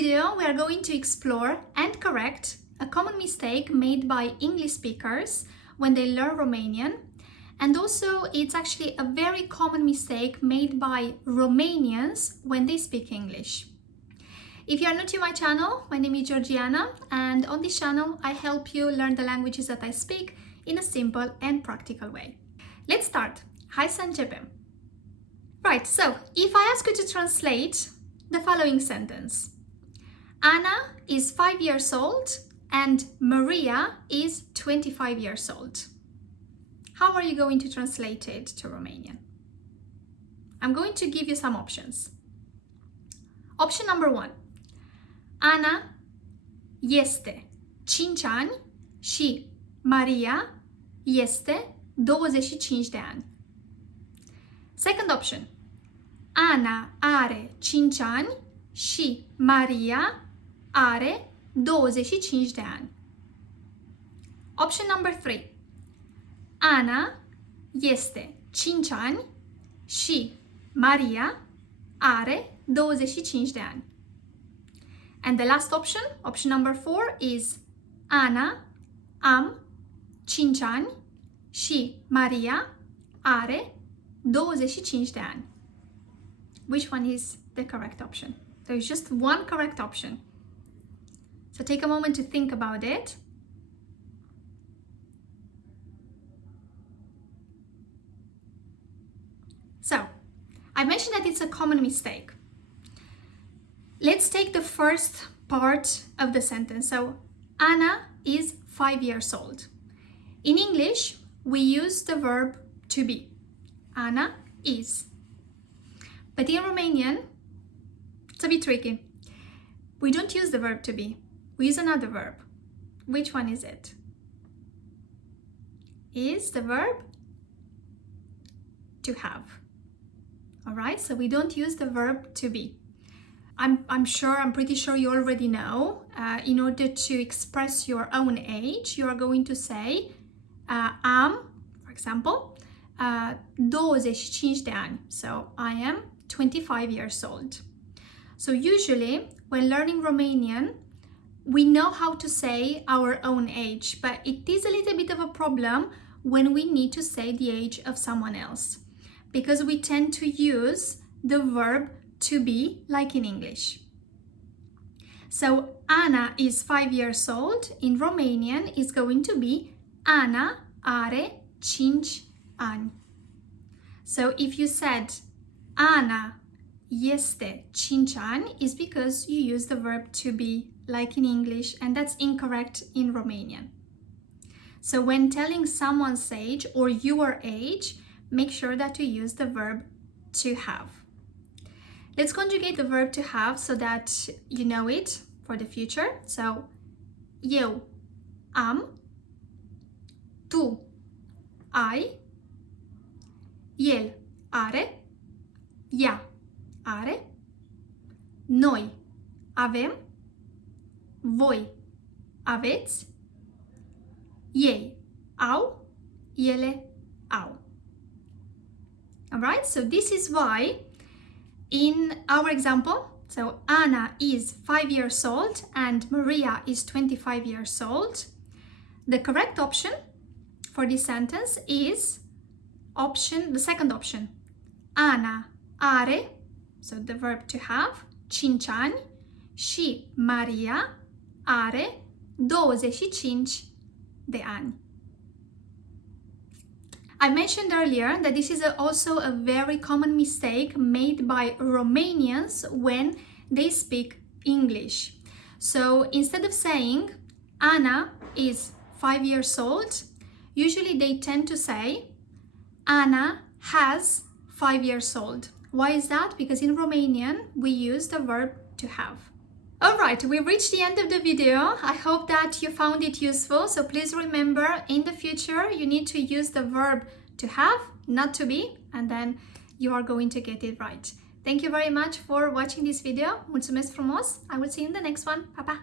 video, we are going to explore and correct a common mistake made by English speakers when they learn Romanian. And also, it's actually a very common mistake made by Romanians when they speak English. If you are new to my channel, my name is Georgiana, and on this channel, I help you learn the languages that I speak in a simple and practical way. Let's start. Hai să începem. Right, so if I ask you to translate the following sentence. Anna is 5 years old and Maria is 25 years old. How are you going to translate it to Romanian? I'm going to give you some options. Option number 1. Ana este 5 ani și Maria este 25 de ani. Second option. Ana are 5 ani și Maria are 25 de ani. Option number 3. Ana este 5 ani și Maria are 25 de ani. And the last option, option number 4, is Ana, am 5 ani și Maria are 25 de ani. Which one is the correct option? There is just one correct option. So take a moment to think about it. So, I mentioned that it's a common mistake. Let's take the first part of the sentence. So, Anna is 5 years old. In English, we use the verb to be. Anna is. But in Romanian, it's a bit tricky. We don't use the verb to be. We use another verb. Which one is it? Is the verb to have. All right, so we don't use the verb to be. I'm pretty sure you already know, in order to express your own age, you are going to say am, for example, 25 de ani. So I am 25 years old. So usually when learning Romanian, we know how to say our own age, but it is a little bit of a problem when we need to say the age of someone else, because we tend to use the verb to be like in English. So Ana is 5 years old. In Romanian is going to be Ana are 5 ani. So if you said Ana este 5 ani, is because you use the verb to be like in English, and that's incorrect in Romanian. So when telling someone's age or your age, make sure that you use the verb to have. Let's conjugate the verb to have so that you know it for the future. So, eu am, tu ai, el are, ea are, noi avem, voi aveți, ei au, ele au. Alright, so this is why in our example, so Anna is 5 years old and Maria is 25 years old, the correct option for this sentence is the second option. Ana are, so the verb to have, 5 ani și Maria are 25 de ani. I mentioned earlier that this is also a very common mistake made by Romanians when they speak English. So instead of saying Anna is 5 years old, usually they tend to say Anna has 5 years old. Why is that? Because in Romanian we use the verb to have. Alright, we've reached the end of the video. I hope that you found it useful. So please remember, in the future, you need to use the verb to have, not to be, and then you are going to get it right. Thank you very much for watching this video. Mulțumesc frumos. I will see you in the next one. Pa, pa!